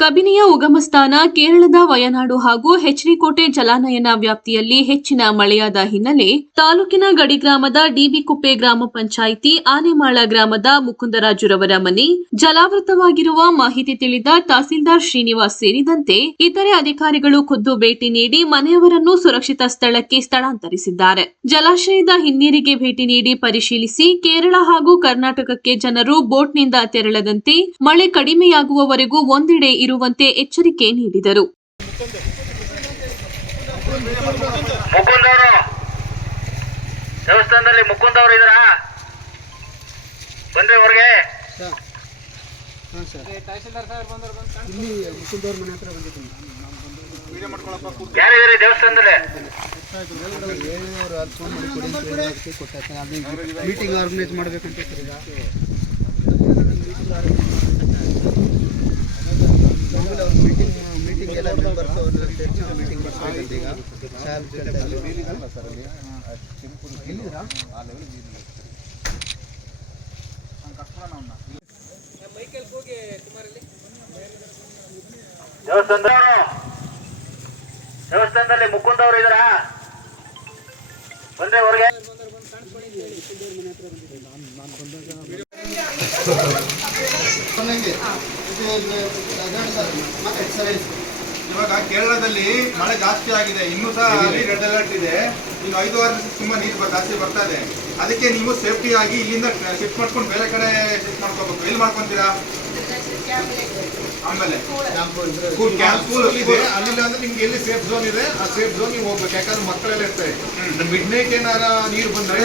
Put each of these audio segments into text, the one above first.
ಕಬಿನಿಯ ಉಗಮಸ್ಥಾನ ಕೇರಳದ ವಯನಾಡು ಹಾಗೂ ಹೆಚ್ರಿಕೋಟೆ ಜಲಾನಯನ ವ್ಯಾಪ್ತಿಯಲ್ಲಿ ಹೆಚ್ಚಿನ ಮಳೆಯಾದ ಹಿನ್ನೆಲೆ ತಾಲೂಕಿನ ಗಡಿ ಗ್ರಾಮದ ಡಿಬಿಕುಪ್ಪೆ ಗ್ರಾಮ ಪಂಚಾಯಿತಿ ಆನೆಮಾಳ ಗ್ರಾಮದ ಮುಕುಂದರಾಜುರವರ ಮನೆ, ಜಲಾವೃತವಾಗಿರುವ ಮಾಹಿತಿ ತಿಳಿದ ತಹಸೀಲ್ದಾರ್ ಶ್ರೀನಿವಾಸ್ ಸೇರಿದಂತೆ ಇತರೆ ಅಧಿಕಾರಿಗಳು ಖುದ್ದು ಭೇಟಿ ನೀಡಿ ಮನೆಯವರನ್ನು ಸುರಕ್ಷಿತ ಸ್ಥಳಕ್ಕೆ ಸ್ಥಳಾಂತರಿಸಿದ್ದಾರೆ. ಜಲಾಶಯದ ಹಿನ್ನೀರಿಗೆ ಭೇಟಿ ನೀಡಿ ಪರಿಶೀಲಿಸಿ ಕೇರಳ ಹಾಗೂ ಕರ್ನಾಟಕಕ್ಕೆ ಜನರು ಬೋಟ್ನಿಂದ ತೆರಳದಂತೆ ಮಳೆ ಕಡಿಮೆಯಾಗುವವರೆಗೂ ಒಂದೆಡೆ ಇರುವಂತೆ ಎಚ್ಚರಿಕೆ ನೀಡಿದರು. ಮುಕುಂದ್ ಅವರು. ದೇವಸ್ಥಾನದಲ್ಲಿ ಮುಕುಂದ್ ಅವರು ಇದ್ದಾರಾ? ಬಂದ್ರಿ ಹೊರಗೆ ಯಾರಿದ್ದೀರಿ ದೇವಸ್ಥಾನದಲ್ಲಿ? ಮೀಟಿಂಗ್ ಆರ್ಗನೈಸ್ ಮಾಡಬೇಕಂತ ಮೀಟಿಂಗ್ ಎಲ್ಲ ಮೆಂಬರ್ಸ್ ಮೀಟಿಂಗ್ ಈಗ. ಸಾಹೇಬ್ ಜೊತೆ ದೇವಸ್ಥಾನದವರು, ದೇವಸ್ಥಾನದಲ್ಲಿ ಮುಕುಂದ ಅವರು ಇದ್ದಾರಾ? ಬಂದ್ರೆ ಹೊರಗೆ. ಇದು- ಇವಾಗ ಕೇರಳದಲ್ಲಿ ಮಳೆ ಜಾಸ್ತಿ ಆಗಿದೆ. ಇನ್ನೂ ಸಹ ಅಲ್ಲಿ ರೆಡ್ ಅಲರ್ಟ್ ಇದೆ. ಇನ್ನು ಐದು ವಾರ ತುಂಬಾ ನೀರು ಜಾಸ್ತಿ ಬರ್ತಾ ಇದೆ. ಅದಕ್ಕೆ ನೀವು ಸೇಫ್ಟಿ ಆಗಿ ಇಲ್ಲಿಂದ ಶಿಫ್ಟ್ ಮಾಡ್ಕೊಂಡು ಬೇರೆ ಕಡೆ ಶಿಫ್ಟ್ ಮಾಡ್ಕೋಬೇಕು. ಎಲ್ಲಿ ಮಾಡ್ಕೊಂತೀರಾ? ಆಮೇಲೆ ಸ್ಕೂಲ್ ಕ್ಯಾಂಪ್ ಸ್ಕೂಲ್ ಇದೆ ಅಲ್ಲಿಲ್ಲ ಅಂದ್ರೆ ನಿಮ್ಗೆ ಎಲ್ಲಿ ಸೇಫ್ ಝೋನ್ ಇದೆ ಆ ಸೇಫ್ ಝೋನ್ ನೀವು ಹೋಗ್ಬೇಕು. ಯಾಕಂದ್ರೆ ಮಕ್ಕಳೆಲ್ಲ ಇರ್ತಾರೆ. ಮಿಡ್ ನೈಟ್ ಏನಾರ ನೀರು ಬಂದ್ರೆ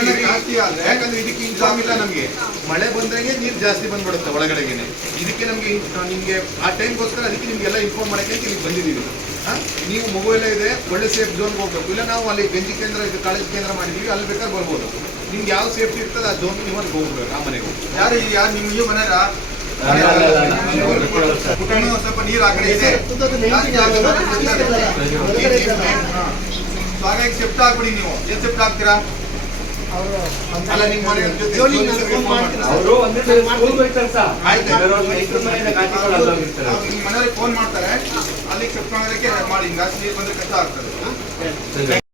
ಯಾಕಂದ್ರೆ ಇದಕ್ಕೆ ಇನ್ಫಾರ್ಮ್ ಇಲ್ಲ ನಮ್ಗೆ. ಮಳೆ ಬಂದ್ರೆಗೆ ನೀರು ಜಾಸ್ತಿ ಬಂದ್ಬಿಡುತ್ತೆ ಒಳಗಡೆಗೆನೆ. ಇದಕ್ಕೆ ನಮ್ಗೆ ನಿಮಗೆ ಆ ಟೈಮ್ಗೋಸ್ಕರ ಅದಕ್ಕೆ ನಿಮ್ಗೆಲ್ಲ ಇನ್ಫಾರ್ಮ್ ಮಾಡಕ್ಕೆ ಇಲ್ಲಿ ಬಂದಿದ್ದೀವಿ? ನೀವು ಮಗು ಎಲ್ಲ ಇದೆ ಒಳ್ಳೆ ಸೇಫ್ ಝೋನ್ಗೆ ಹೋಗ್ಬೇಕು. ಇಲ್ಲ ನಾವು ಅಲ್ಲಿ ಗಂಜಿ ಕೇಂದ್ರ ಇದು ಕಾಲೇಜ್ ಕೇಂದ್ರ ಮಾಡಿದೀವಿ ಅಲ್ಲಿ ಬೇಕಾದ್ರೆ ಬರ್ಬೋದು. ನಿಮ್ಗೆ ಯಾವ ಸೇಫ್ಟಿ ಇರ್ತದೆ ಆ ಝೋನ್ ನೀವು ಹೋಗ್ಬೇಕು ಆ ಮನೆಗೆ. ಯಾರು ಯಾರು ನಿಮ್ಗೆ ಮನೆಯಾ ಸ್ವಲ್ಪ ನೀರು ಹಾಗಾಗಿ ಆಗ್ಬಿಡಿ ನೀವು ಆಗ್ತೀರಾ ಅಲ್ಲ ನಿಮ್ಮ ಮನೆ ಜೊತೆ ಜೋಲಿ ನಾನು ಫೋನ್ ಮಾಡ್ತಾರೆ ಅಲ್ಲಿಗೆ ಶಿಫ್ಟ್ ಮಾಡೋದಕ್ಕೆ ಮಾಡಿ ಜಾಸ್ತಿ ನೀರು ಬಂದ್ರೆ ಕಷ್ಟ ಆಗ್ತದೆ